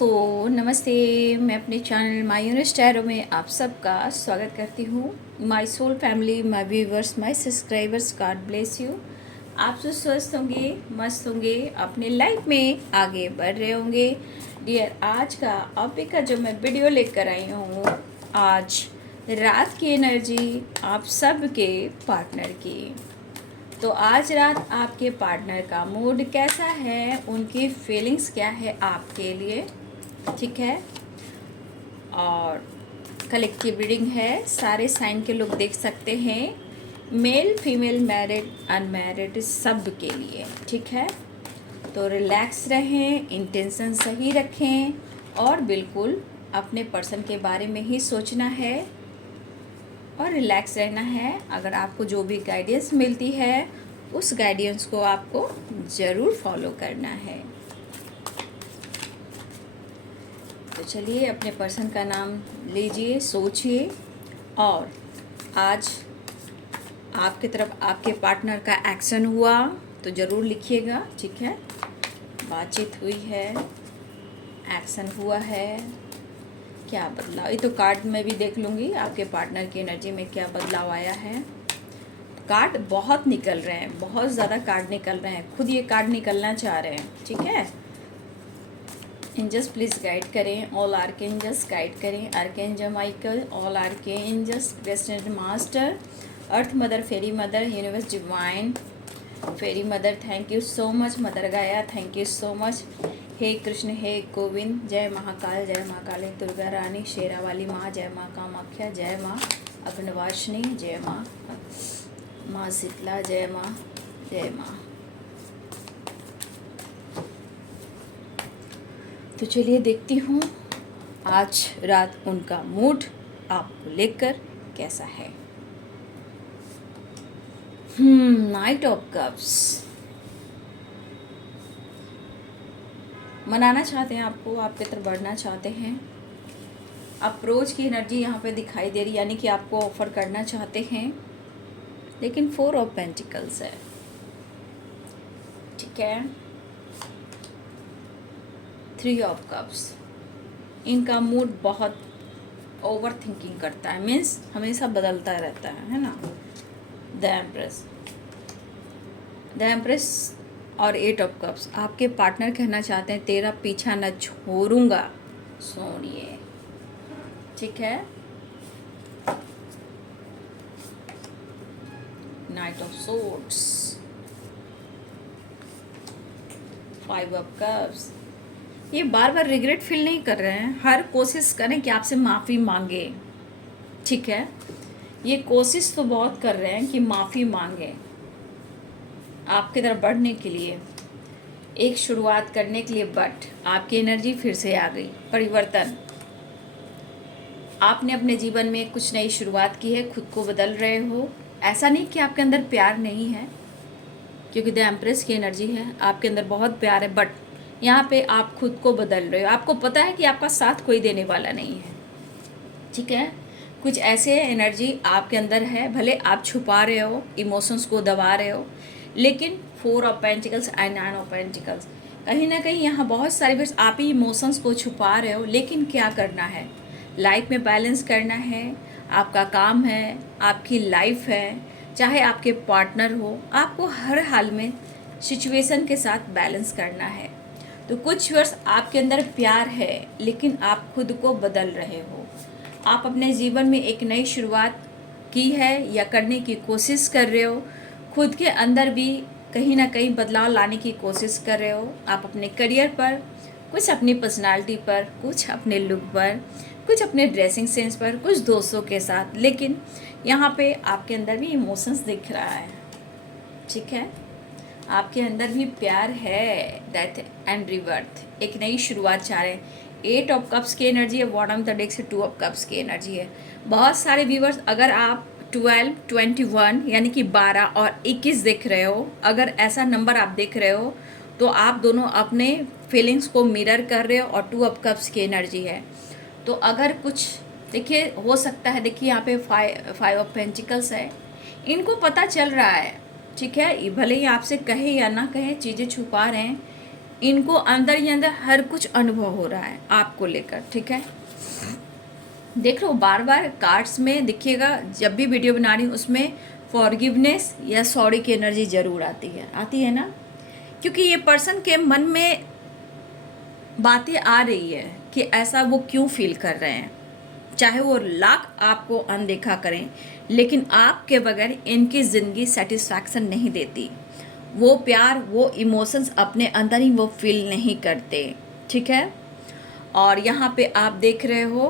दोस्तों नमस्ते। मैं अपने चैनल माय यूनिवर्स टैरो में आप सबका स्वागत करती हूँ। My soul family, my viewers, my subscribers, God bless you. आप जो स्वस्थ होंगे, मस्त होंगे, अपने लाइफ में आगे बढ़ रहे होंगे। डियर, आज का टॉपिक का जो मैं वीडियो लेकर आई हूँ, आज रात की एनर्जी आप सबके पार्टनर की। तो आज रात आपके पार्टनर का मूड कैसा है, उनकी फीलिंग्स क्या है आपके लिए, ठीक है। और कलेक्टिव रीडिंग है, सारे साइन के लोग देख सकते हैं, मेल फीमेल मैरिड अनमैरिड सब के लिए, ठीक है। तो रिलैक्स रहें, इंटेंशन सही रखें और बिल्कुल अपने पर्सन के बारे में ही सोचना है और रिलैक्स रहना है। अगर आपको जो भी गाइडेंस मिलती है उस गाइडेंस को आपको ज़रूर फॉलो करना है। तो चलिए अपने पर्सन का नाम लीजिए, सोचिए और आज आपकी तरफ आपके पार्टनर का एक्शन हुआ तो ज़रूर लिखिएगा, ठीक है। बातचीत हुई है, एक्शन हुआ है, क्या बदलाव, ये तो कार्ड में भी देख लूँगी आपके पार्टनर की एनर्जी में क्या बदलाव आया है। कार्ड बहुत निकल रहे हैं, बहुत ज़्यादा कार्ड निकल रहे हैं, खुद ये कार्ड निकलना चाह रहे हैं, ठीक है। एंजल्स प्लीज़ गाइड करें, ऑल आर्केंजल्स गाइड करें, archangel Michael, all archangels, Christian master, earth mother, fairy mother, universe divine, fairy mother, thank you so much, mother Gaia, thank you so much. हे कृष्ण, हे गोविंद, जय महाकाल, जय माँ काली, दुर्गा रानी, शेरा वाली माँ, जय माँ कामाख्या, जय माँ अग्नवासिनी, जय माँ शीतला, जय माँ, जय माँ। तो चलिए देखती हूँ आज रात उनका मूड आपको लेकर कैसा है। नाइट ऑफ कप्स, मनाना चाहते हैं आपको, आपके तरफ बढ़ना चाहते हैं। अप्रोच की एनर्जी यहाँ पे दिखाई दे रही, यानी कि आपको ऑफर करना चाहते हैं, लेकिन 4 ऑफ पेंटिकल्स है, ठीक है। 3 ऑफ कप्स, इनका मूड बहुत ओवर थिंकिंग करता है, मीन्स हमेशा बदलता रहता है ना। द एम्प्रेस और 8 ऑफ कप्स, आपके पार्टनर कहना चाहते हैं तेरा पीछा न छोड़ूंगा सोनिए, ठीक है। Night of swords, 5 of cups, ये बार बार रिग्रेट फील नहीं कर रहे हैं, हर कोशिश करें कि आपसे माफ़ी मांगे, ठीक है। ये कोशिश तो बहुत कर रहे हैं कि माफ़ी मांगे आपकी तरफ बढ़ने के लिए, एक शुरुआत करने के लिए, बट आपकी एनर्जी फिर से आ गई, परिवर्तन। आपने अपने जीवन में कुछ नई शुरुआत की है, खुद को बदल रहे हो। ऐसा नहीं कि आपके अंदर प्यार नहीं है, क्योंकि द एम्प्रेस की एनर्जी है, आपके अंदर बहुत प्यार है, बट यहाँ पे आप खुद को बदल रहे हो। आपको पता है कि आपका साथ कोई देने वाला नहीं है, ठीक है। कुछ ऐसे एनर्जी आपके अंदर है, भले आप छुपा रहे हो, इमोशंस को दबा रहे हो, लेकिन 4 of pentacles and 9 of pentacles, कहीं ना कहीं यहाँ बहुत सारी बार आप ही इमोशंस को छुपा रहे हो। लेकिन क्या करना है, लाइफ में बैलेंस करना है, आपका काम है, आपकी लाइफ है, चाहे आपके पार्टनर हो, आपको हर हाल में सिचुएशन के साथ बैलेंस करना है। तो कुछ वर्ष आपके अंदर प्यार है, लेकिन आप खुद को बदल रहे हो। आप अपने जीवन में एक नई शुरुआत की है या करने की कोशिश कर रहे हो, खुद के अंदर भी कहीं ना कहीं बदलाव लाने की कोशिश कर रहे हो। आप अपने करियर पर, कुछ अपनी पर्सनालिटी पर, कुछ अपने लुक पर, कुछ अपने ड्रेसिंग सेंस पर, कुछ दोस्तों के साथ, लेकिन यहाँ पे आपके अंदर भी इमोशंस दिख रहा है, ठीक है। आपके अंदर भी प्यार है, डेथ एंड रिबर्थ, एक नई शुरुआत चाह रहे हैं। 8 ऑफ कप्स की एनर्जी है, बॉटम द डेक से 2 ऑफ कप्स की एनर्जी है। बहुत सारे व्यूवर्स, अगर आप 12, 21 यानी कि 12 और 21 देख रहे हो, अगर ऐसा नंबर आप देख रहे हो तो आप दोनों अपने फीलिंग्स को मिरर कर रहे हो, और 2 ऑफ कप्स की एनर्जी है। तो अगर कुछ देखिए हो सकता है, देखिए यहाँ पे 5 ऑफ पेंटिकल्स है, इनको पता चल रहा है, ठीक है। भले ही आपसे कहे या ना कहे, चीज़ें छुपा रहे हैं, इनको अंदर ही अंदर हर कुछ अनुभव हो रहा है आपको लेकर, ठीक है। देख लो बार बार कार्ड्स में देखिएगा, जब भी वीडियो बना रही हूँ उसमें फॉरगिवनेस या सॉरी की एनर्जी ज़रूर आती है ना, क्योंकि ये पर्सन के मन में बातें आ रही है कि ऐसा वो क्यों फील कर रहे हैं। चाहे वो लाख आपको अनदेखा करें, लेकिन आपके बगैर इनकी ज़िंदगी सेटिस्फैक्शन नहीं देती। वो प्यार, वो इमोशंस अपने अंदर ही वो फील नहीं करते, ठीक है। और यहाँ पे आप देख रहे हो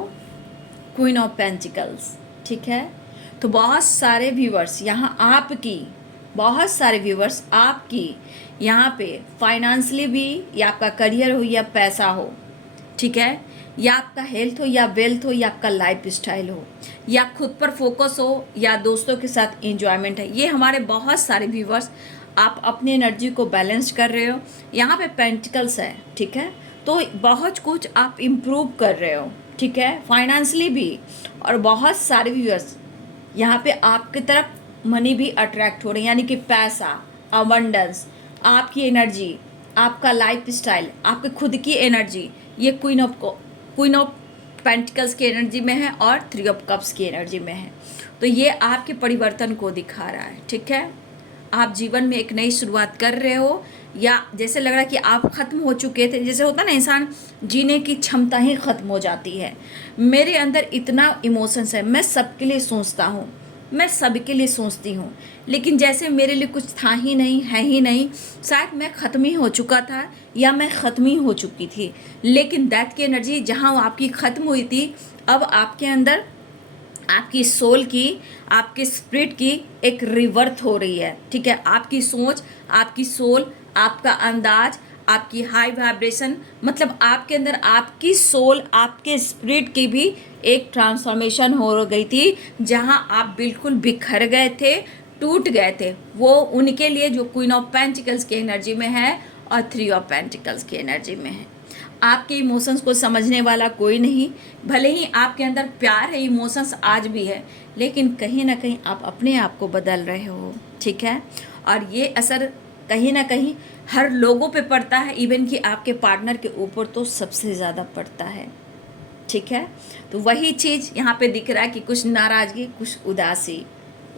क्वीन ऑफ पेंटिकल्स, ठीक है। तो बहुत सारे व्यूवर्स यहाँ आपकी, बहुत सारे व्यूवर्स आपकी यहाँ पे फाइनेंशियली भी, या आपका करियर हो या पैसा हो, ठीक है, या आपका हेल्थ हो या वेल्थ हो या आपका लाइफ स्टाइल हो, या खुद पर फोकस हो या दोस्तों के साथ एंजॉयमेंट है, ये हमारे बहुत सारे व्यूवर्स आप अपनी एनर्जी को बैलेंस कर रहे हो। यहाँ पे पेंटिकल्स है, ठीक है। तो बहुत कुछ आप इम्प्रूव कर रहे हो, ठीक है, फाइनेंशियली भी। और बहुत सारे व्यूअर्स यहाँ पे आपकी तरफ मनी भी अट्रैक्ट हो रही है, यानी कि पैसा, अबंडेंस, आपकी एनर्जी, आपका लाइफ स्टाइल, आपकी खुद की एनर्जी, ये क्वीन ऑफ पेंटिकल्स की एनर्जी में है और 3 ऑफ कप्स की एनर्जी में है। तो ये आपके परिवर्तन को दिखा रहा है, ठीक है। आप जीवन में एक नई शुरुआत कर रहे हो, या जैसे लग रहा है कि आप ख़त्म हो चुके थे, जैसे होता ना इंसान जीने की क्षमता ही ख़त्म हो जाती है। मेरे अंदर इतना इमोशंस है, मैं सबके लिए सोचता हूँ, मैं सबके लिए सोचती हूँ, लेकिन जैसे मेरे लिए कुछ था ही नहीं, है ही नहीं। शायद मैं ख़त्म ही हो चुका था या मैं ख़त्म ही हो चुकी थी, लेकिन डेथ की एनर्जी जहाँ आपकी ख़त्म हुई थी, अब आपके अंदर आपकी सोल की, आपके स्पिरिट की एक रिवर्थ हो रही है, ठीक है। आपकी सोच, आपकी सोल, आपका अंदाज, आपकी हाई वाइब्रेशन, मतलब आपके अंदर आपकी सोल, आपके स्पिरिट की भी एक ट्रांसफॉर्मेशन हो गई थी। जहां आप बिल्कुल बिखर गए थे, टूट गए थे, वो उनके लिए जो क्वीन ऑफ पेंटिकल्स की एनर्जी में है और 3 ऑफ पेंटिकल्स की एनर्जी में है। आपके इमोशंस को समझने वाला कोई नहीं। भले ही आपके अंदर प्यार है, इमोशंस आज भी है, लेकिन कहीं ना कहीं आप अपने आप को बदल रहे हो, ठीक है। और ये असर कहीं ना कहीं हर लोगों पे पड़ता है, इवन कि आपके पार्टनर के ऊपर तो सबसे ज़्यादा पड़ता है, ठीक है। तो वही चीज़ यहाँ पे दिख रहा है कि कुछ नाराज़गी, कुछ उदासी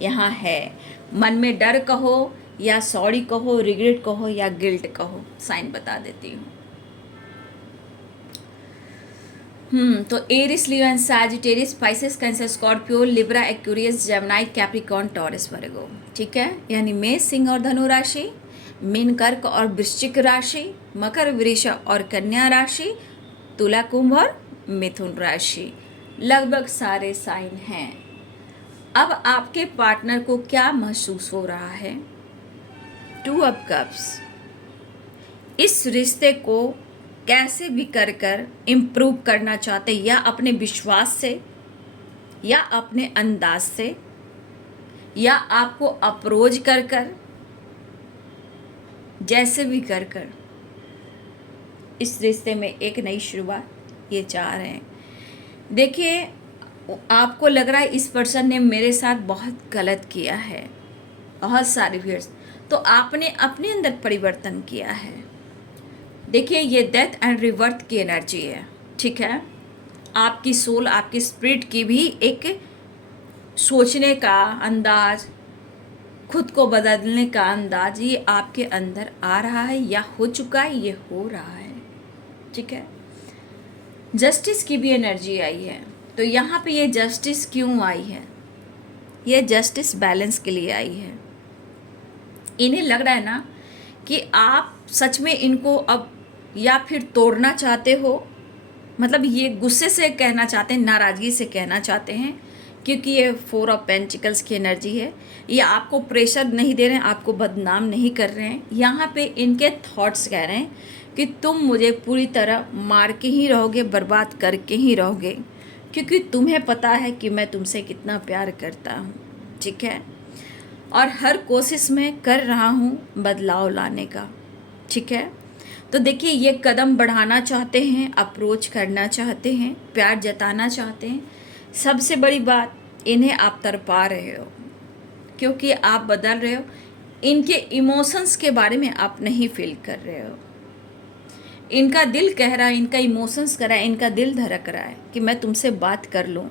यहाँ है। मन में डर कहो या सॉरी कहो, रिग्रेट कहो या गिल्ट कहो, साइन बता देती हूँ। तो Aries, Leo and Sagittarius, Pisces, Cancer, Scorpio, Libra, Aquarius, Gemini, Capricorn, Taurus, Virgo, ठीक है। यानी मेष, सिंह और धनु राशि, मीन, कर्क और वृश्चिक राशि, मकर, वृष और कन्या राशि, तुला, कुंभ और मिथुन राशि, लगभग सारे साइन हैं। अब आपके पार्टनर को क्या महसूस हो रहा है? 2 ऑफ कप्स। इस रिश्ते को कैसे भी कर इम्प्रूव करना चाहते, या अपने विश्वास से, या अपने अंदाज से, या आपको अप्रोच कर जैसे भी कर इस रिश्ते में एक नई शुरुआत ये चाह रहे हैं। देखिए, आपको लग रहा है इस पर्सन ने मेरे साथ बहुत गलत किया है, बहुत सारे व्यूअर्स, तो आपने अपने अंदर परिवर्तन किया है। देखिए, ये डेथ एंड रिवर्थ की एनर्जी है, ठीक है। आपकी सोल, आपकी स्पिरिट की भी एक सोचने का अंदाज, खुद को बदलने का अंदाज, ये आपके अंदर आ रहा है या हो चुका है, ये हो रहा है, ठीक है। जस्टिस की भी एनर्जी आई है। तो यहाँ पे ये जस्टिस क्यों आई है? ये जस्टिस बैलेंस के लिए आई है। इन्हें लग रहा है ना कि आप सच में इनको अब या फिर तोड़ना चाहते हो, मतलब ये गुस्से से कहना चाहते हैं, नाराज़गी से कहना चाहते हैं, क्योंकि ये 4 ऑफ पेंटिकल्स की एनर्जी है। ये आपको प्रेशर नहीं दे रहे हैं, आपको बदनाम नहीं कर रहे हैं। यहाँ पे इनके थॉट्स कह रहे हैं कि तुम मुझे पूरी तरह मार के ही रहोगे, बर्बाद करके ही रहोगे, क्योंकि तुम्हें पता है कि मैं तुमसे कितना प्यार करता हूँ, ठीक है। और हर कोशिश में कर रहा हूँ बदलाव लाने का, ठीक है। तो देखिए, ये कदम बढ़ाना चाहते हैं, अप्रोच करना चाहते हैं, प्यार जताना चाहते हैं। सबसे बड़ी बात, इन्हें आप तरपा रहे हो, क्योंकि आप बदल रहे हो। इनके इमोशंस के बारे में आप नहीं फील कर रहे हो। इनका दिल कह रहा है, इनका इमोशंस कह रहा है, इनका दिल धड़क रहा है कि मैं तुमसे बात कर लूँ।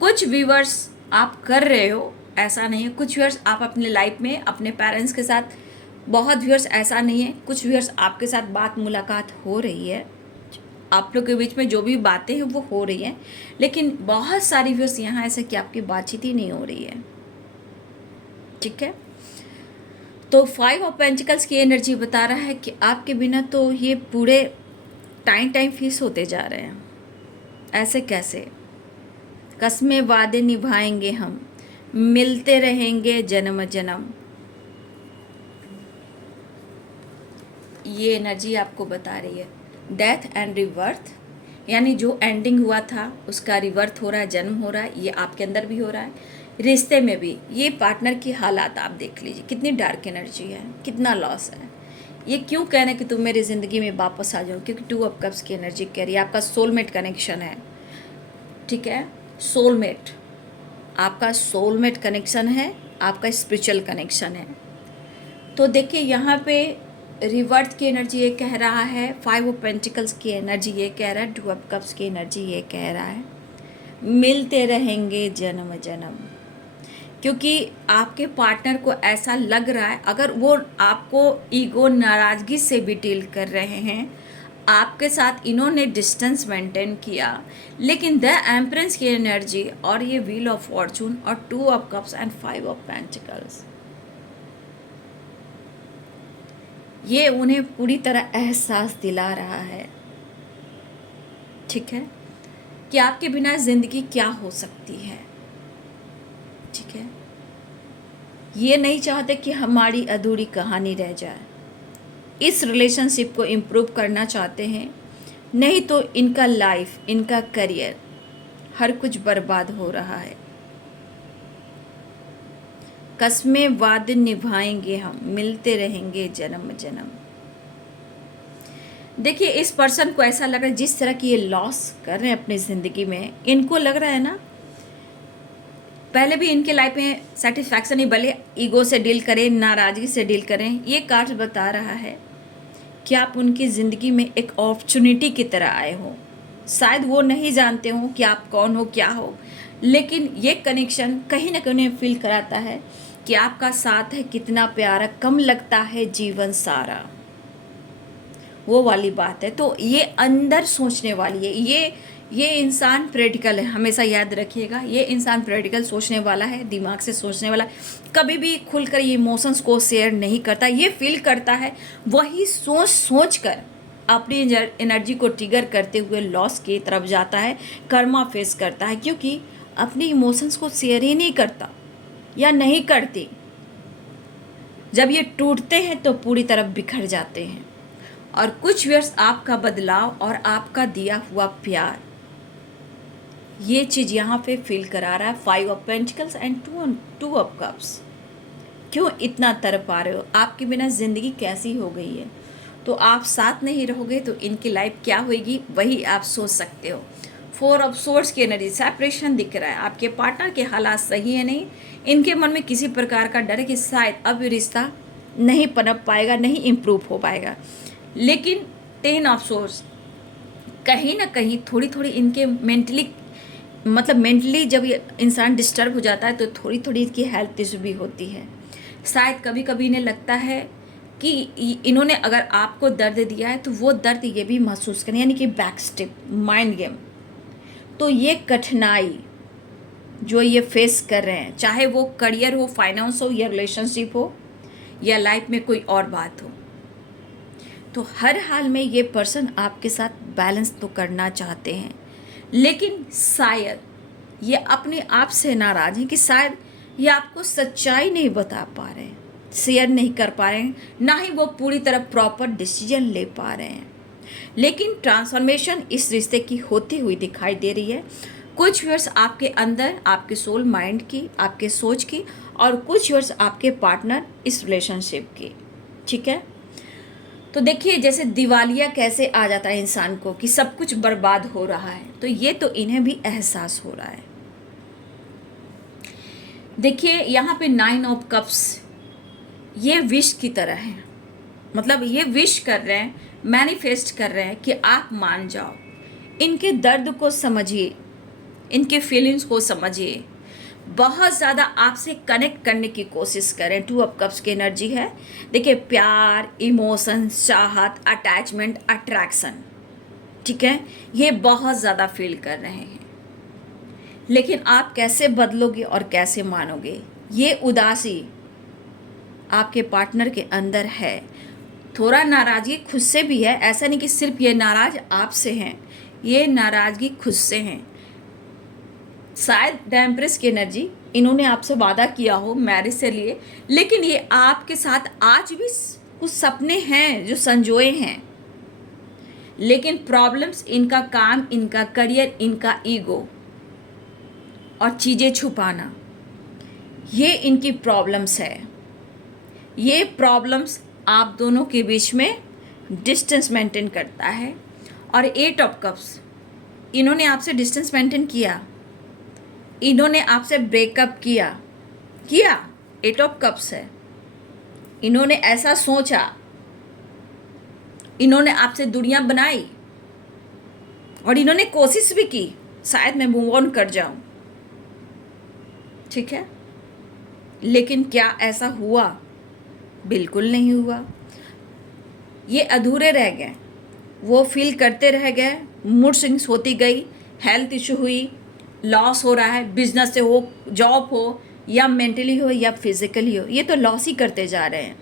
कुछ व्यूअर्स आप कर रहे हो, ऐसा नहीं है। कुछ व्यूअर्स आप अपने लाइफ में अपने पेरेंट्स के साथ, बहुत व्यूअर्स ऐसा नहीं है, कुछ व्यूअर्स आपके साथ बात मुलाकात हो रही है, आप लोग के बीच में जो भी बातें हैं वो हो रही हैं, लेकिन बहुत सारी व्यूअर्स यहाँ ऐसे कि आपकी बातचीत ही नहीं हो रही है। ठीक है, तो 5 ऑफ पेंटिकल्स की एनर्जी बता रहा है कि आपके बिना तो ये पूरे टाइम फीस होते जा रहे हैं। ऐसे कैसे? कस्में वादे निभाएंगे हम, मिलते रहेंगे जन्म जन्म। ये एनर्जी आपको बता रही है डेथ एंड रिबर्थ, यानी जो एंडिंग हुआ था उसका रिबर्थ हो रहा है, जन्म हो रहा है। ये आपके अंदर भी हो रहा है, रिश्ते में भी। ये पार्टनर की हालात आप देख लीजिए, कितनी डार्क एनर्जी है, कितना लॉस है। ये क्यों कह रहे हैं कि तुम मेरी ज़िंदगी में वापस आ जाओ? क्योंकि 2 ऑफ कप्स की एनर्जी कह रही है आपका सोलमेट कनेक्शन है। ठीक है, सोलमेट, आपका सोलमेट कनेक्शन है, आपका स्पिरिचुअल कनेक्शन है। तो देखिए यहाँ पे रिवर्थ की एनर्जी ये कह रहा है, 5 ऑफ पेंटिकल्स की एनर्जी ये कह रहा है, 2 ऑफ कप्स की एनर्जी ये कह रहा है मिलते रहेंगे जन्म जन्म। क्योंकि आपके पार्टनर को ऐसा लग रहा है, अगर वो आपको ईगो नाराज़गी से भी डील कर रहे हैं, आपके साथ इन्होंने डिस्टेंस मेंटेन किया, लेकिन द एम्प्रेस की एनर्जी और ये व्हील ऑफ फॉर्चून और 2 of cups and 5 of pentacles, ये उन्हें पूरी तरह एहसास दिला रहा है, ठीक है, कि आपके बिना ज़िंदगी क्या हो सकती है। ठीक है, ये नहीं चाहते कि हमारी अधूरी कहानी रह जाए, इस रिलेशनशिप को इम्प्रूव करना चाहते हैं, नहीं तो इनका लाइफ, इनका करियर, हर कुछ बर्बाद हो रहा है। कस्में वादे निभाएंगे हम, मिलते रहेंगे जन्म जन्म। देखिए इस पर्सन को ऐसा लग रहा है, जिस तरह की ये लॉस कर रहे हैं अपनी ज़िंदगी में, इनको लग रहा है ना, पहले भी इनके लाइफ में सेटिस्फैक्शन ही, भले ईगो से डील करें, नाराज़गी से डील करें, ये कार्ड बता रहा है कि आप उनकी ज़िंदगी में एक अपॉर्चुनिटी की तरह आए हो। शायद वो नहीं जानते हो कि आप कौन हो, क्या हो, लेकिन ये कनेक्शन कहीं ना कहीं फील कराता है कि आपका साथ है कितना प्यारा, कम लगता है जीवन सारा, वो वाली बात है। तो ये अंदर सोचने वाली है, ये इंसान प्रैक्टिकल है, हमेशा याद रखिएगा, ये इंसान प्रैक्टिकल सोचने वाला है, दिमाग से सोचने वाला, कभी भी खुलकर ये इमोशंस को शेयर नहीं करता, ये फील करता है, वही सोच कर अपनी एनर्जी को ट्रिगर करते हुए लॉस की तरफ जाता है, कर्मा फेस करता है, क्योंकि अपनी इमोशंस को शेयर ही नहीं करता या नहीं करती। जब ये टूटते हैं तो पूरी तरफ बिखर जाते हैं। और कुछ वर्ष आपका बदलाव और आपका दिया हुआ प्यार, ये चीज़ यहाँ पे फील करा रहा है 5 of pentacles and 2 of cups. क्यों इतना तड़पा रहे हो? आपके बिना ज़िंदगी कैसी हो गई है? तो आप साथ नहीं रहोगे तो इनकी लाइफ क्या होगी, वही आप सोच सकते हो। 4 ऑफ सोर्स की एनर्जी, सेपरेशन दिख रहा है, आपके पार्टनर के हालात सही है नहीं, इनके मन में किसी प्रकार का डर है कि शायद अब रिश्ता नहीं पनप पाएगा, नहीं इम्प्रूव हो पाएगा। लेकिन 10 ऑफ सोर्स, कहीं ना कहीं थोड़ी थोड़ी इनके मेंटली जब ये इंसान डिस्टर्ब हो जाता है तो थोड़ी थोड़ी इसकी हेल्थ इशू भी होती है। शायद कभी कभी इन्हें लगता है कि इन्होंने अगर आपको दर्द दिया है तो वो दर्द ये भी महसूस करें, यानी कि बैक स्टेप, माइंड गेम। तो ये कठिनाई जो ये फेस कर रहे हैं, चाहे वो करियर हो, फाइनेंस हो, या रिलेशनशिप हो, या लाइफ में कोई और बात हो, तो हर हाल में ये पर्सन आपके साथ बैलेंस तो करना चाहते हैं, लेकिन शायद ये अपने आप से नाराज़ हैं कि शायद ये आपको सच्चाई नहीं बता पा रहे हैं, शेयर नहीं कर पा रहे हैं, ना ही वो पूरी तरह प्रॉपर डिसीजन ले पा रहे हैं। लेकिन ट्रांसफॉर्मेशन इस रिश्ते की होती हुई दिखाई दे रही है। कुछ वर्ष आपके अंदर, आपके सोल माइंड की, आपके सोच की, और कुछ वर्ष आपके पार्टनर इस रिलेशनशिप की। ठीक है, तो देखिए जैसे दिवालिया कैसे आ जाता है इंसान को कि सब कुछ बर्बाद हो रहा है, तो ये तो इन्हें भी एहसास हो रहा है। देखिए यहाँ पे 9 ऑफ कप्स, ये विश की तरह है, मतलब ये विश कर रहे हैं, मैनिफेस्ट कर रहे हैं कि आप मान जाओ, इनके दर्द को समझिए, इनके फीलिंग्स को समझिए, बहुत ज़्यादा आपसे कनेक्ट करने की कोशिश करें। 2 ऑफ कप्स की एनर्जी है। देखिए, प्यार, इमोशन, चाहत, अटैचमेंट, अट्रैक्शन, ठीक है, ये बहुत ज़्यादा फील कर रहे हैं। लेकिन आप कैसे बदलोगे और कैसे मानोगे? ये उदासी आपके पार्टनर के अंदर है। थोड़ा नाराज़गी खुद से भी है, ऐसा नहीं कि सिर्फ ये नाराज़ आपसे हैं, ये नाराज़गी खुद से हैं। शायद द एम्प्रेस की एनर्जी, इन्होंने आपसे वादा किया हो मैरिज से लिए, लेकिन ये आपके साथ आज भी कुछ सपने हैं जो संजोए हैं। लेकिन प्रॉब्लम्स इनका काम, इनका करियर, इनका ईगो और चीज़ें छुपाना, ये इनकी प्रॉब्लम्स है। ये प्रॉब्लम्स आप दोनों के बीच में डिस्टेंस मेंटेन करता है। और 8 ऑफ कप्स, इन्होंने आपसे डिस्टेंस मेंटेन किया, इन्होंने आपसे ब्रेकअप किया। 8 ऑफ कप्स है। इन्होंने ऐसा सोचा, इन्होंने आपसे दूरियां बनाई और इन्होंने कोशिश भी की शायद मैं मूव ऑन कर जाऊं, ठीक है, लेकिन क्या ऐसा हुआ? बिल्कुल नहीं हुआ। ये अधूरे रह गए, वो फील करते रह गए, मूड स्विंग्स होती गई, हेल्थ इशू हुई, लॉस हो रहा है, बिजनेस से हो, जॉब हो, या मेंटली हो या फिजिकली हो, ये तो लॉस ही करते जा रहे हैं।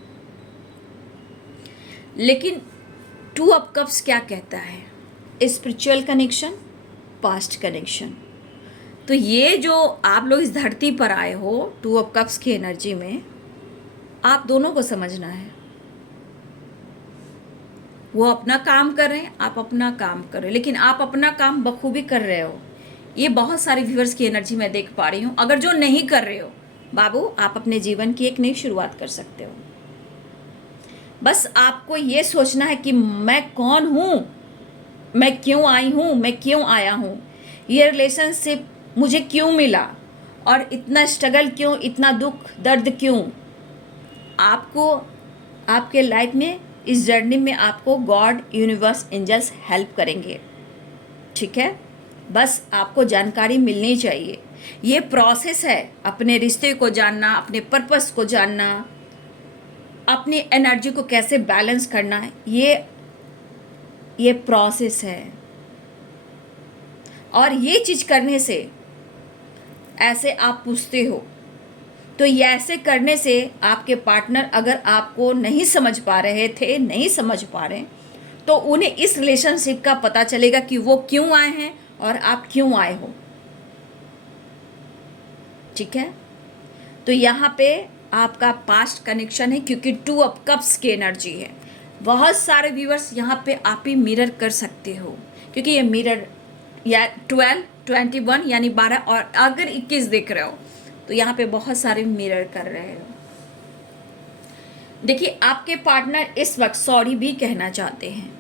लेकिन 2 ऑफ कप्स क्या कहता है? Spiritual connection, past connection. तो ये जो आप लोग इस धरती पर आए हो 2 ऑफ कप्स की एनर्जी में, आप दोनों को समझना है। वो अपना काम कर रहे हैं, आप अपना काम कर रहे हो, लेकिन आप अपना काम बखूबी कर रहे हो। ये बहुत सारे व्यूअर्स की एनर्जी मैं देख पा रही हूँ। अगर जो नहीं कर रहे हो बाबू, आप अपने जीवन की एक नई शुरुआत कर सकते हो। बस आपको ये सोचना है कि मैं कौन हूँ, मैं क्यों आई हूँ, मैं क्यों आया हूँ, ये रिलेशनशिप मुझे क्यों मिला, और इतना स्ट्रगल क्यों, इतना दुख दर्द क्यों। आपको आपके लाइफ में, इस जर्नी में आपको गॉड, यूनिवर्स, एंजल्स हेल्प करेंगे, ठीक है। बस आपको जानकारी मिलनी चाहिए। ये प्रोसेस है, अपने रिश्ते को जानना, अपने पर्पस को जानना, अपनी एनर्जी को कैसे बैलेंस करना है, ये प्रोसेस है। और ये चीज़ करने से, ऐसे आप पूछते हो, तो ये ऐसे करने से आपके पार्टनर अगर आपको नहीं समझ पा रहे थे, नहीं समझ पा रहे, तो उन्हें इस रिलेशनशिप का पता चलेगा कि वो क्यों आए हैं और आप क्यों आए हो, ठीक है। तो यहाँ पे आपका पास्ट कनेक्शन है, क्योंकि 2 ऑफ कप्स की एनर्जी है। बहुत सारे व्यूअर्स यहाँ पे आप ही मिरर कर सकते हो, क्योंकि ये मिरर या 12, 21 यानी 12, और अगर 21 देख रहे हो तो यहाँ पे बहुत सारे मिरर कर रहे हो। देखिए, आपके पार्टनर इस वक्त सॉरी भी कहना चाहते हैं,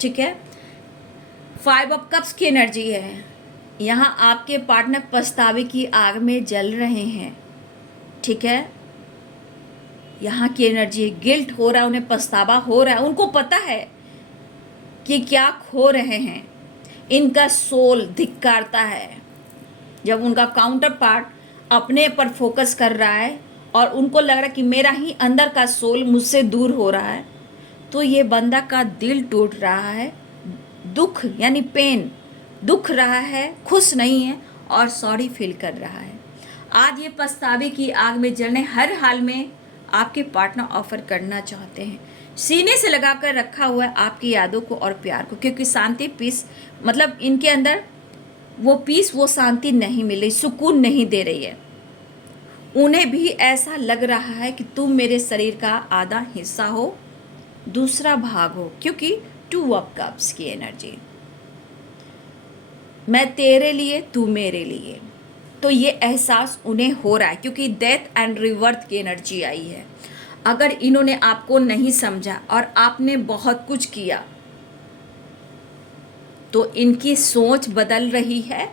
ठीक है। 5 ऑफ कप्स की एनर्जी है। यहाँ आपके पार्टनर पछतावे की आग में जल रहे हैं, ठीक है। यहाँ की एनर्जी गिल्ट हो रहा है, उन्हें पछतावा हो रहा है, उनको पता है कि क्या खो रहे हैं। इनका सोल धिक्कारता है जब उनका काउंटर पार्ट अपने पर फोकस कर रहा है और उनको लग रहा है कि मेरा ही अंदर का सोल मुझसे दूर हो रहा है। तो ये बंदा का दिल टूट रहा है, दुख यानी पेन, दुख रहा है, खुश नहीं है और सॉरी फील कर रहा है। आज ये पछतावे की आग में जलने हर हाल में आपके पार्टनर ऑफर करना चाहते हैं। सीने से लगाकर रखा हुआ है आपकी यादों को और प्यार को, क्योंकि शांति, पीस, मतलब इनके अंदर वो पीस, वो शांति नहीं मिल रही, सुकून नहीं दे रही है। उन्हें भी ऐसा लग रहा है कि तुम मेरे शरीर का आधा हिस्सा हो, दूसरा भाग हो, क्योंकि 2 ऑफ कप्स की एनर्जी, मैं तेरे लिए, तू मेरे लिए। तो ये एहसास उन्हें हो रहा है, क्योंकि डेथ एंड रिवर्थ की एनर्जी आई है। अगर इन्होंने आपको नहीं समझा और आपने बहुत कुछ किया, तो इनकी सोच बदल रही है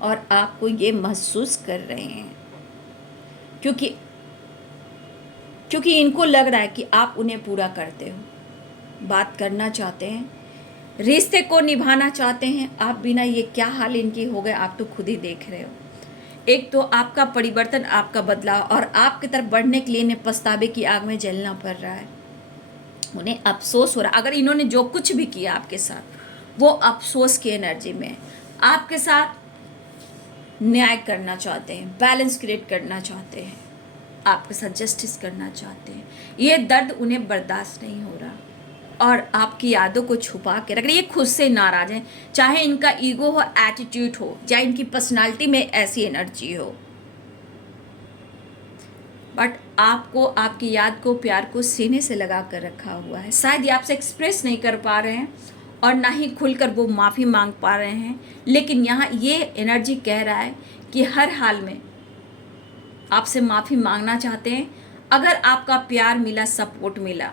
और आपको ये महसूस कर रहे हैं, क्योंकि क्योंकि इनको लग रहा है कि आप उन्हें पूरा करते हो, बात करना चाहते हैं, रिश्ते को निभाना चाहते हैं आप बिना। ये क्या हाल इनकी हो गए, आप तो खुद ही देख रहे हो। एक तो आपका परिवर्तन, आपका बदलाव, और आपकी तरफ बढ़ने के लिए इन्हें पछतावे की आग में जलना पड़ रहा है। उन्हें अफसोस हो रहा है। अगर इन्होंने जो कुछ भी किया आपके साथ, वो अफसोस की एनर्जी में आपके साथ न्याय करना चाहते हैं, बैलेंस क्रिएट करना चाहते हैं, आपके साथ जस्टिस करना चाहते हैं। ये दर्द उन्हें बर्दाश्त नहीं हो रहा और आपकी यादों को छुपा के रख रहे। ये खुद से नाराज हैं, चाहे इनका ईगो हो, एटीट्यूड हो, चाहे इनकी पर्सनालिटी में ऐसी एनर्जी हो, बट आपको, आपकी याद को, प्यार को सीने से लगा कर रखा हुआ है। शायद ये आपसे एक्सप्रेस नहीं कर पा रहे हैं और ना ही खुलकर वो माफ़ी मांग पा रहे हैं, लेकिन यहाँ ये एनर्जी कह रहा है कि हर हाल में आपसे माफ़ी मांगना चाहते हैं। अगर आपका प्यार मिला, सपोर्ट मिला,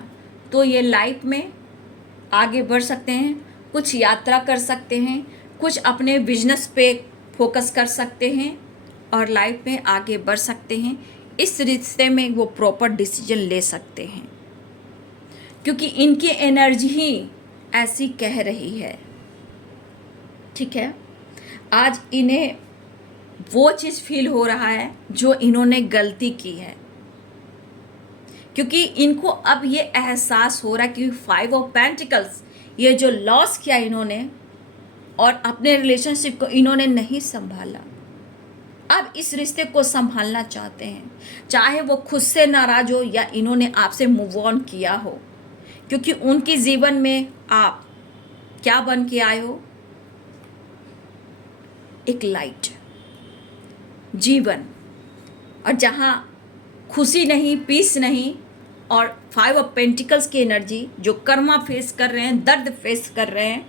तो ये लाइफ में आगे बढ़ सकते हैं, कुछ यात्रा कर सकते हैं, कुछ अपने बिजनेस पे फोकस कर सकते हैं और लाइफ में आगे बढ़ सकते हैं। इस रिश्ते में वो प्रॉपर डिसीजन ले सकते हैं, क्योंकि इनकी एनर्जी ही ऐसी कह रही है। ठीक है, आज इन्हें वो चीज़ फील हो रहा है जो इन्होंने गलती की है, क्योंकि इनको अब ये एहसास हो रहा है कि 5 ऑफ पेंटिकल्स, ये जो लॉस किया इन्होंने और अपने रिलेशनशिप को इन्होंने नहीं संभाला, अब इस रिश्ते को संभालना चाहते हैं, चाहे वो खुद से नाराज हो या इन्होंने आपसे मूव ऑन किया हो, क्योंकि उनके जीवन में आप क्या बन के आए हो, एक लाइट जीवन, और जहाँ खुशी नहीं, पीस नहीं, और 5 ऑफ पेंटिकल्स की एनर्जी जो कर्मा फेस कर रहे हैं, दर्द फेस कर रहे हैं,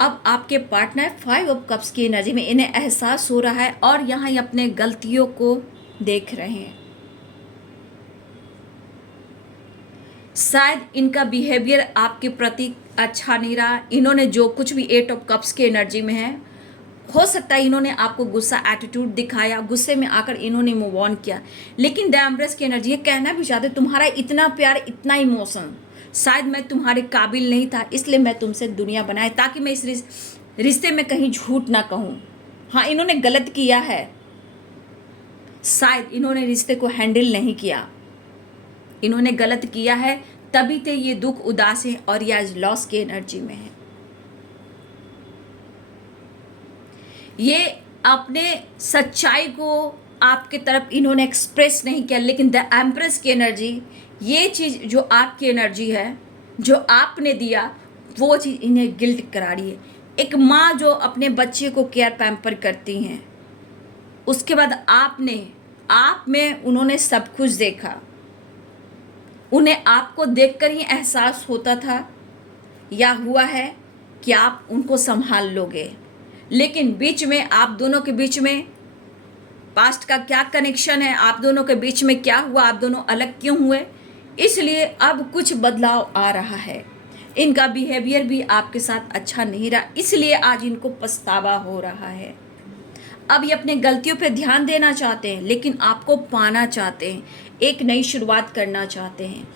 अब आपके पार्टनर 5 ऑफ कप्स की एनर्जी में इन्हें एहसास हो रहा है और यहाँ ये अपने गलतियों को देख रहे हैं। शायद इनका बिहेवियर आपके प्रति अच्छा नहीं रहा। इन्होंने जो कुछ भी 8 ऑफ कप्स की एनर्जी में है, हो सकता है इन्होंने आपको गुस्सा, एटीट्यूड दिखाया, गुस्से में आकर इन्होंने मूव ऑन किया, लेकिन द एम्प्रेस की एनर्जी ये कहना भी चाहते, तुम्हारा इतना प्यार, इतना इमोशन, शायद मैं तुम्हारे काबिल नहीं था, इसलिए मैं तुमसे दुनिया बनाए, ताकि मैं इस रिश्ते में कहीं झूठ ना कहूँ। हाँ, इन्होंने गलत किया है, शायद इन्होंने रिश्ते को हैंडल नहीं किया, इन्होंने गलत किया है, तभी तो ये दुख, उदास है और ये आज लॉस की एनर्जी में है। ये अपने सच्चाई को आपके तरफ इन्होंने एक्सप्रेस नहीं किया, लेकिन द एम्प्रेस की एनर्जी, ये चीज़ जो आपकी एनर्जी है, जो आपने दिया, वो चीज़ इन्हें गिल्ट करा रही है। एक माँ जो अपने बच्चे को केयर पैम्पर करती हैं, उसके बाद आप में उन्होंने सब कुछ देखा, उन्हें आपको देखकर ही एहसास होता था या हुआ है कि आप उनको संभाल लोगे, लेकिन बीच में आप दोनों के बीच में पास्ट का क्या कनेक्शन है, आप दोनों के बीच में क्या हुआ, आप दोनों अलग क्यों हुए, इसलिए अब कुछ बदलाव आ रहा है। इनका बिहेवियर भी आपके साथ अच्छा नहीं रहा, इसलिए आज इनको पछतावा हो रहा है। अब ये अपने गलतियों पे ध्यान देना चाहते हैं, लेकिन आपको पाना चाहते हैं, एक नई शुरुआत करना चाहते हैं।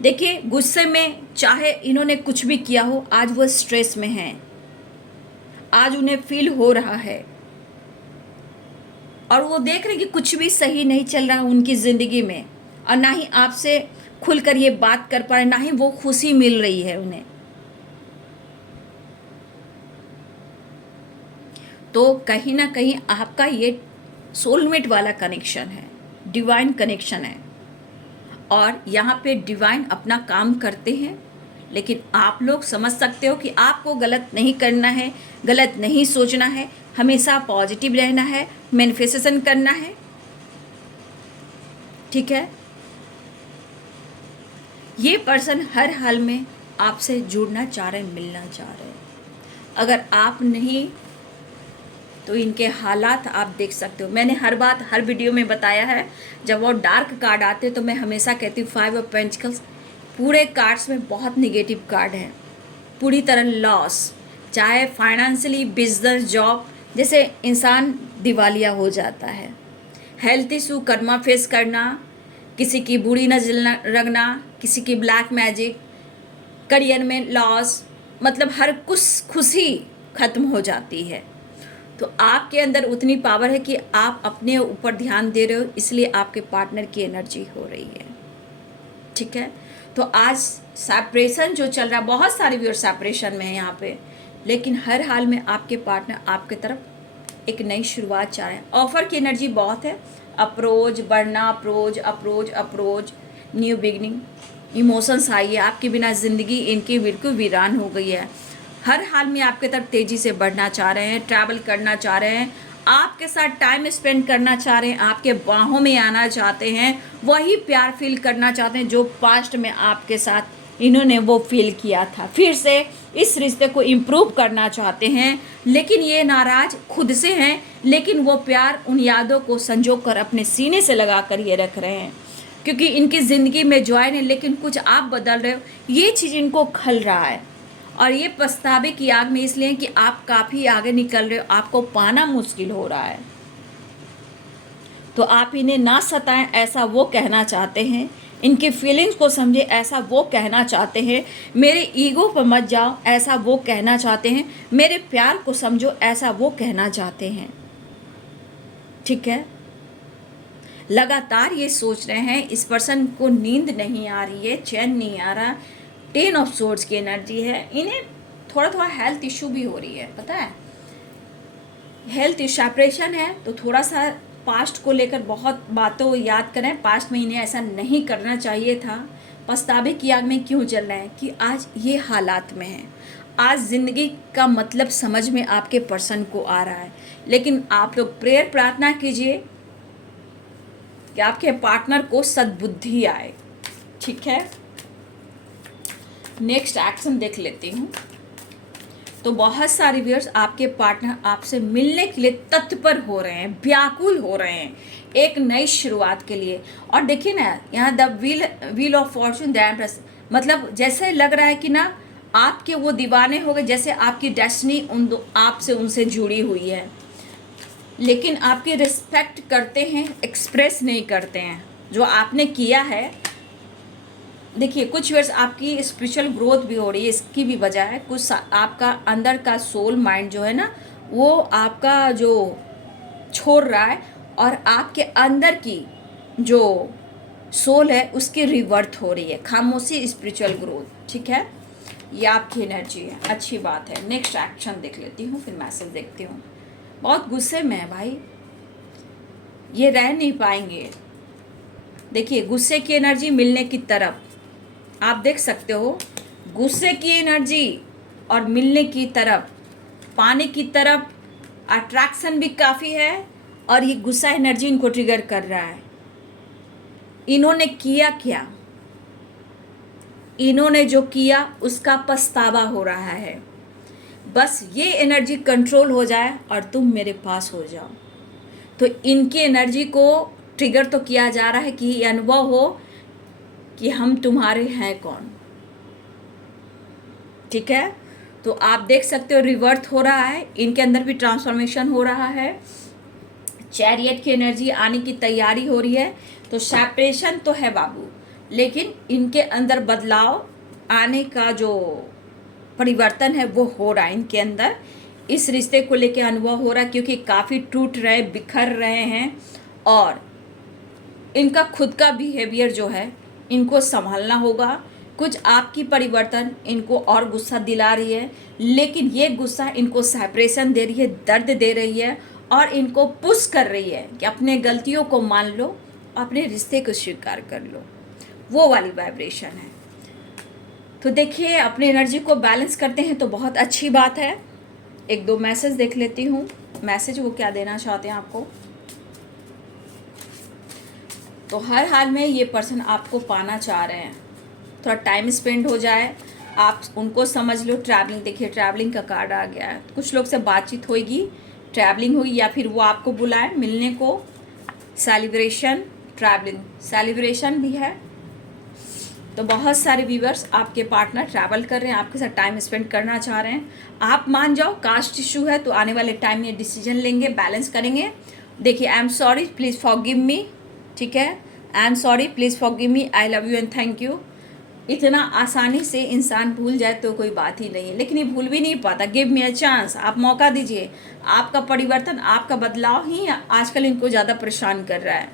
देखिए, गुस्से में चाहे इन्होंने कुछ भी किया हो, आज वो स्ट्रेस में हैं, आज उन्हें फील हो रहा है और वो देख रहे हैं कि कुछ भी सही नहीं चल रहा उनकी ज़िंदगी में, और ना ही आपसे खुलकर ये बात कर पा रहे, ना ही वो खुशी मिल रही है उन्हें। तो कहीं ना कहीं आपका ये सोलमेट वाला कनेक्शन है, डिवाइन कनेक्शन है, और यहाँ पे डिवाइन अपना काम करते हैं, लेकिन आप लोग समझ सकते हो कि आपको गलत नहीं करना है, गलत नहीं सोचना है, हमेशा पॉजिटिव रहना है, मैनिफेस्टेशन करना है। ठीक है, ये पर्सन हर हाल में आपसे जुड़ना चाह रहे हैं, मिलना चाह रहे हैं। अगर आप नहीं तो इनके हालात आप देख सकते हो। मैंने हर बात, हर वीडियो में बताया है, जब वो डार्क कार्ड आते तो मैं हमेशा कहती हूँ 5 ऑफ पेंटिकल्स पूरे कार्ड्स में बहुत निगेटिव कार्ड है, पूरी तरह लॉस, चाहे फाइनेंशियली, बिजनेस, जॉब, जैसे इंसान दिवालिया हो जाता है। हेल्थ इशू, कर्मा फेस करना, किसी की बुरी नजर लगना, किसी की ब्लैक मैजिक, करियर में लॉस, मतलब हर कुछ खुशी खत्म हो जाती है। तो आपके अंदर उतनी पावर है कि आप अपने ऊपर ध्यान दे रहे हो, इसलिए आपके पार्टनर की एनर्जी हो रही है। ठीक है, तो आज सेपरेशन जो चल रहा है, बहुत सारे व्यूअर सेपरेशन में है यहाँ पे, लेकिन हर हाल में आपके पार्टनर आपके तरफ एक नई शुरुआत चाह रहे हैं। ऑफर की एनर्जी बहुत है, अप्रोच, बढ़ना, approach approach approach, new beginning, emotions I है। आपके बिना ज़िंदगी इनकी बिल्कुल वीरान हो गई है। हर हाल में आपके तरफ तेज़ी से बढ़ना चाह रहे हैं, ट्रैवल करना चाह रहे हैं, आपके साथ टाइम स्पेंड करना चाह रहे हैं, आपके बाहों में आना चाहते हैं, वही प्यार फील करना चाहते हैं जो पास्ट में आपके साथ इन्होंने वो फील किया था। फिर से इस रिश्ते को इम्प्रूव करना चाहते हैं, लेकिन ये नाराज़ खुद से हैं, लेकिन वो प्यार उन यादों को संजो कर अपने सीने से लगा कर ये रख रहे हैं, क्योंकि इनकी ज़िंदगी में जॉय है, लेकिन कुछ आप बदल रहे हो, ये चीज़ इनको खल रहा है। और ये पछतावे की आग में इसलिए कि आप काफ़ी आगे निकल रहे हो, आपको पाना मुश्किल हो रहा है। तो आप इन्हें ना सताएं, ऐसा वो कहना चाहते हैं। इनकी फीलिंग्स को समझे, ऐसा वो कहना चाहते हैं। मेरे ईगो पर मत जाओ, ऐसा वो कहना चाहते हैं। मेरे प्यार को समझो, ऐसा वो कहना चाहते हैं। ठीक है, लगातार ये सोच रहे हैं, इस पर्सन को नींद नहीं आ रही है, चैन नहीं आ रहा। 10 ऑफ सोर्ड्स की एनर्जी है। इन्हें थोड़ा थोड़ा हेल्थ इशू भी हो रही है, पता है, हेल्थ सेपरेशन है, तो थोड़ा सा पास्ट को लेकर बहुत बातों याद करें। पास्ट में इन्हें ऐसा नहीं करना चाहिए था। पछतावे की आग में क्यों जल रहे हैं कि आज ये हालात में हैं। आज ज़िंदगी का मतलब समझ में आपके पर्सन को आ रहा है, लेकिन आप लोग प्रेयर प्रार्थना कीजिए कि आपके पार्टनर को सद्बुद्धि आए। ठीक है, नेक्स्ट एक्शन देख लेती हूँ। तो बहुत सारे व्यूअर्स, आपके पार्टनर आपसे मिलने के लिए तत्पर हो रहे हैं, व्याकुल हो रहे हैं एक नई शुरुआत के लिए। और देखिए ना, यहाँ the wheel of Fortune, the empress, मतलब जैसे लग रहा है कि ना आपके वो दीवाने हो गए, जैसे आपकी डेस्टिनी आपसे उनसे जुड़ी हुई है, लेकिन आपकी रिस्पेक्ट करते हैं, एक्सप्रेस नहीं करते हैं जो आपने किया है। देखिए, कुछ वर्ष आपकी स्पिरिचुअल ग्रोथ भी हो रही है, इसकी भी वजह है। कुछ आपका अंदर का सोल माइंड जो है ना, वो आपका जो छोड़ रहा है, और आपके अंदर की जो सोल है उसकी रिवर्थ हो रही है। खामोशी, स्पिरिचुअल ग्रोथ। ठीक है, ये आपकी एनर्जी है, अच्छी बात है। नेक्स्ट एक्शन देख लेती हूँ, फिर मैसेज देखती हूँ। बहुत गुस्से में है भाई, ये रह नहीं पाएंगे। देखिए, गुस्से की एनर्जी मिलने की तरफ आप देख सकते हो, गुस्से की एनर्जी और मिलने की तरफ, पाने की तरफ अट्रैक्शन भी काफ़ी है, और ये गुस्सा एनर्जी इनको ट्रिगर कर रहा है। इन्होंने किया क्या, इन्होंने जो किया उसका पछतावा हो रहा है। बस ये एनर्जी कंट्रोल हो जाए और तुम मेरे पास हो जाओ। तो इनकी एनर्जी को ट्रिगर तो किया जा रहा है कि ये अनुभव हो कि हम तुम्हारे हैं कौन। ठीक है, तो आप देख सकते हो रिवर्थ हो रहा है, इनके अंदर भी ट्रांसफॉर्मेशन हो रहा है। चैरियट की एनर्जी आने की तैयारी हो रही है। तो सेपरेशन तो है बाबू, लेकिन इनके अंदर बदलाव आने का जो परिवर्तन है वो हो रहा है इनके अंदर। इस रिश्ते को लेके अनुभव हो रहा है, क्योंकि काफ़ी टूट रहे, बिखर रहे हैं, और इनका खुद का बिहेवियर जो है इनको संभालना होगा। कुछ आपकी परिवर्तन इनको और गुस्सा दिला रही है, लेकिन ये गुस्सा इनको सेपरेशन दे रही है, दर्द दे रही है, और इनको पुश कर रही है कि अपने गलतियों को मान लो, अपने रिश्ते को स्वीकार कर लो। वो वाली वाइब्रेशन है। तो देखिए, अपनी एनर्जी को बैलेंस करते हैं तो बहुत अच्छी बात है। एक दो मैसेज देख लेती हूँ, मैसेज वो क्या देना चाहते हैं आपको। तो हर हाल में ये पर्सन आपको पाना चाह रहे हैं, थोड़ा टाइम स्पेंड हो जाए, आप उनको समझ लो। ट्रैवलिंग, देखिए ट्रैवलिंग का कार्ड आ गया है। कुछ लोग से बातचीत होगी, ट्रैवलिंग होगी, या फिर वो आपको बुलाए मिलने को। सेलिब्रेशन, ट्रैवलिंग, सेलिब्रेशन भी है। तो बहुत सारे व्यूअर्स, आपके पार्टनर ट्रैवल कर रहे हैं, आपके साथ टाइम स्पेंड करना चाह रहे हैं। आप मान जाओ, कास्ट इशू है तो आने वाले टाइम में डिसीजन लेंगे, बैलेंस करेंगे, देखिए, I am sorry, please forgive me, ठीक है, I am sorry, please forgive me, I love you and thank you. इतना आसानी से इंसान भूल जाए तो कोई बात ही नहीं है, लेकिन ये भूल भी नहीं पाता। गिव मी अ चांस, आप मौका दीजिए। आपका परिवर्तन, आपका बदलाव ही आजकल इनको ज़्यादा परेशान कर रहा है।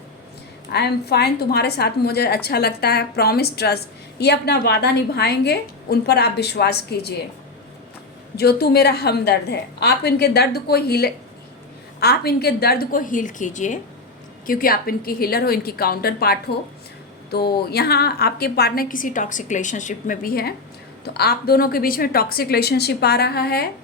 आई एम फाइन, तुम्हारे साथ मुझे अच्छा लगता है, प्रॉमिस, ट्रस्ट, ये अपना वादा निभाएंगे, उन पर आप विश्वास कीजिए। जो तू मेरा हमदर्द है, आप इनके दर्द को हील कीजिए, क्योंकि आप इनकी हीलर हो, इनकी काउंटर पार्ट हो। तो यहाँ आपके पार्टनर किसी टॉक्सिक रिलेशनशिप में भी है, तो आप दोनों के बीच में टॉक्सिक रिलेशनशिप आ रहा है,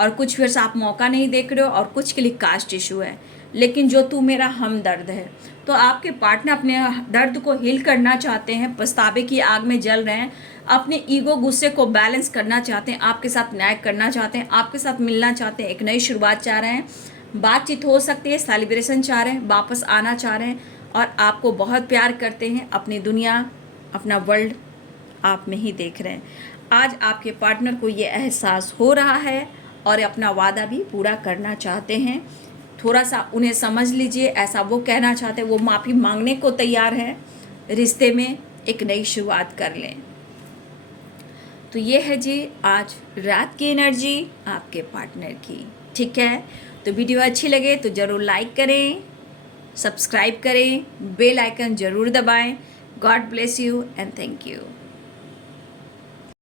और कुछ फिर से आप मौका नहीं देख रहे हो, और कुछ के लिए कास्ट इशू है। लेकिन जो तू मेरा हमदर्द है, तो आपके पार्टनर अपने दर्द को हील करना चाहते हैं, पछतावे की आग में जल रहे हैं, अपने ईगो गुस्से को बैलेंस करना चाहते हैं, आपके साथ न्याय करना चाहते हैं, आपके साथ मिलना चाहते हैं, एक नई शुरुआत चाह रहे हैं, बातचीत हो सकती है, सेलिब्रेशन चाह रहे हैं, वापस आना चाह रहे हैं, और आपको बहुत प्यार करते हैं। अपनी दुनिया, अपना वर्ल्ड आप में ही देख रहे हैं। आज आपके पार्टनर को ये एहसास हो रहा है, और अपना वादा भी पूरा करना चाहते हैं। थोड़ा सा उन्हें समझ लीजिए, ऐसा वो कहना चाहते हैं, वो माफ़ी मांगने को तैयार है, रिश्ते में एक नई शुरुआत कर लें। तो ये है जी आज रात की एनर्जी आपके पार्टनर की, ठीक है। तो वीडियो अच्छी लगे तो ज़रूर लाइक करें, सब्सक्राइब करें, बेल आइकन ज़रूर दबाएं। God bless you and thank you.